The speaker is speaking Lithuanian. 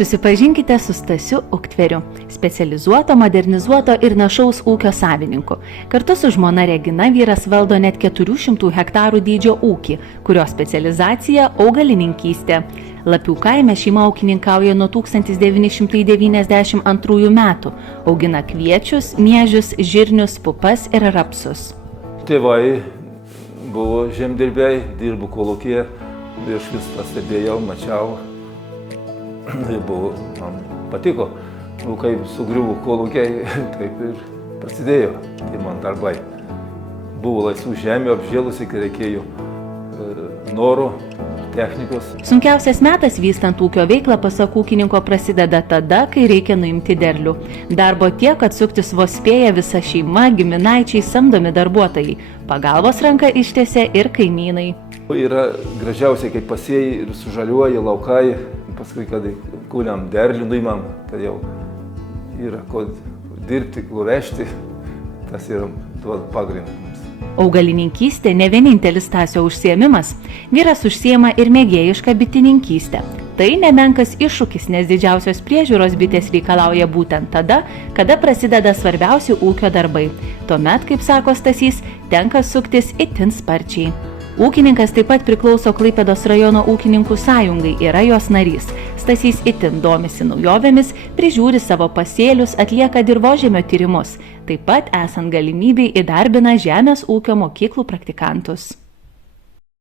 Susipažinkite su Stasiu Uktveriu, specializuoto, modernizuoto ir našaus ūkio savininku. Kartu su žmona Regina vyras valdo net 400 hektarų dydžio ūkį, kurio specializacija – augalininkystė. Lapių kaime šeima ūkininkauja nuo 1992 metų. Augina kviečius, miežius, žirnius, pupas ir rapsus. Tėvai buvo žemdirbiai, dirbo kolūkyje, aš vis pastebėjau, mačiau. Tai buvo, man patiko, kaip sugriuvo kolūkiai, taip ir prasidėjo tie man darbai. Buvo laisvų žemė, apžėlusi, kai reikėjo noro, technikos. Sunkiausias metas vystant ūkio veiklą, pasak ūkininko, prasideda tada, kai reikia nuimti derlių. Darbo tiek, kad suktis vos spėja visa šeima, giminaičiai, samdomi darbuotojai. Pagalbos ranką ištiesia ir kaimynai. Yra gražiausiai, kai pasėjai ir sužaliuoja laukai, paskui, kad kūliam derlių nuimam, tai jau yra ko dirbti, ko vežti, tas yra duoda pagrindą mums. Augalininkystė ne vienintelis Stasio užsiėmimas. Vyras užsiema ir mėgėjišką bitininkystę. Tai nemenkas iššūkis, nes didžiausios priežiūros bitės reikalauja būtent tada, kada prasideda svarbiausi ūkio darbai. Tuomet, kaip sako Stasys, tenka suktis itin sparčiai. Ūkininkas taip pat priklauso Klaipėdos rajono ūkininkų sąjungai, yra jos narys. Stasys itin domisi naujovėmis, prižiūri savo pasėlius, atlieka dirvožemio tyrimus. Taip pat, esant galimybei, įdarbina žemės ūkio mokyklų praktikantus.